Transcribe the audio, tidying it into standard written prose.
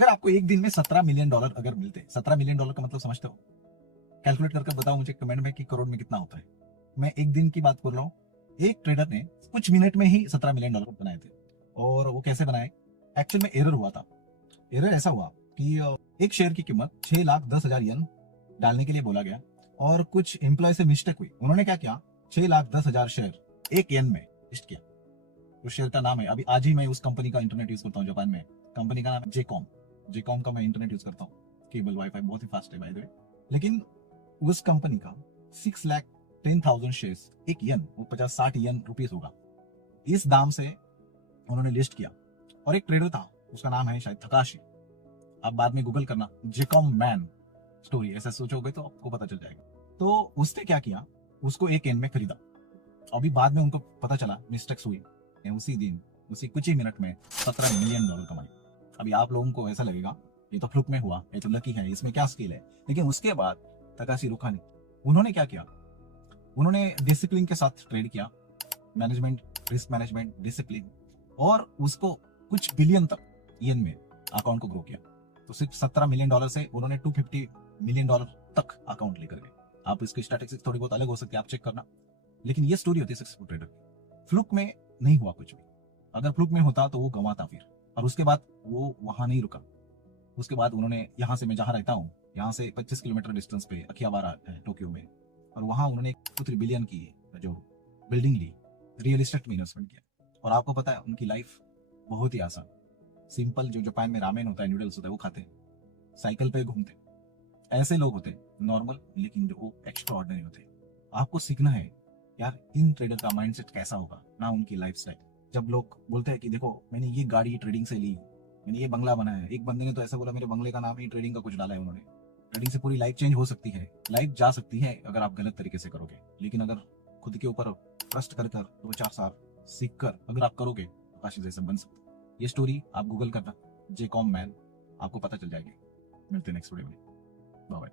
अगर आपको एक दिन में $17 मिलियन अगर मिलते, $17 मिलियन का मतलब समझते हो? कैलकुलेट करके बताओ मुझे कमेंट में कि करोड़ में कितना होता है। मैं एक दिन की बात कर रहा हूँ। एक ट्रेडर ने कुछ मिनट में ही $17 मिलियन बनाए थे। और वो कैसे बनाए? एक्चुअल में एरर हुआ था। एरर ऐसा हुआ कि एक शेयर की कीमत 6,10,000 येन डालने के लिए बोला गया और कुछ एम्प्लॉय से मिस्टेक हुई। उन्होंने क्या किया, 6,10,000 शेयर एक येन में लिस्ट किया। उस शेयर का नाम है, अभी आज ही मैं उस कंपनी का इंटरनेट यूज करता हूँ जापान में। कंपनी का नाम है जेकॉम। जेकॉम का मैं इंटरनेट यूज करता हूँ, केबल वाईफाई बहुत ही फास्ट है बाय द वे। लेकिन उस कंपनी का 6,10,000 शेयर्स एक येन, वो 50-60 येन रुपीस होगा, इस दाम से उन्होंने लिस्ट किया। और एक ट्रेडर था, उसका नाम है शायद थकाशी। आप बाद में गूगल करना जेकॉम मैन स्टोरी, ऐसा सोचोगे तो आपको पता चल जाएगा। तो उसने क्या किया, उसको एक येन में खरीदा। अभी बाद में उनको पता चला मिस्टेक्स हुई, उसी दिन उसी कुछ ही मिनट में $17 मिलियन कमाए। अभी आप लोगों को ऐसा लगेगा ये तो फ्लुक में हुआ, ये तो लकी है, इसमें क्या स्किल है। लेकिन उसके बाद तकाशी रुखा नहीं, उन्होंने क्या किया, उन्होंने डिसिप्लिन के साथ ट्रेड किया, मैनेजमेंट, रिस्क मैनेजमेंट, डिसिप्लिन, और उसको कुछ बिलियन तक येन में अकाउंट को ग्रो किया। तो सिर्फ $17 मिलियन से उन्होंने $250 मिलियन तक अकाउंट लेकर गए। आप इसकी स्टैटिस्टिक्स थोड़ी बहुत अलग हो सकती है, आप चेक करना। लेकिन ये स्टोरी होती है सक्सेसफुल ट्रेडर की। फ्लुक में नहीं हुआ कुछ भी। अगर फ्लुक में होता तो वो गंवाता फिर। और उसके बाद वो वहां नहीं रुका। उसके बाद उन्होंने, यहाँ से मैं जहां रहता हूँ, यहाँ से 25 किलोमीटर डिस्टेंस पे अकिहाबारा है टोक्यो में, और वहां उन्होंने 2-3 बिलियन की जो बिल्डिंग ली, रियल एस्टेट में इन्वेस्टमेंट किया। और आपको पता है उनकी लाइफ बहुत ही आसान, सिंपल। जो जापान में रामेन होता है, नूडल्स होता है, वो खाते, साइकिल पे घूमते। ऐसे लोग होते नॉर्मल, लेकिन जो वो एक्स्ट्रा ऑर्डिनरी होते। आपको सीखना है यार इन ट्रेडर का माइंडसेट कैसा होगा ना, उनकी लाइफस्टाइल। जब लोग बोलते हैं कि देखो मैंने ये गाड़ी ट्रेडिंग से ली, मैंने ये बंगला बनाया है, एक बंदे ने तो ऐसा बोला मेरे बंगले का नाम ही ट्रेडिंग का कुछ डाला है उन्होंने। ट्रेडिंग से पूरी लाइफ चेंज हो सकती है, लाइफ जा सकती है अगर आप गलत तरीके से करोगे। लेकिन अगर खुद के ऊपर ट्रस्ट कर 2-4 साल सीख कर अगर आप करोगे तो काशी जैसे बन सकते। ये स्टोरी आप गूगल करना, जेकॉम मैन, आपको पता चल जाएगी। मिलते हैं नेक्स्ट वीडियो में। Bye bye.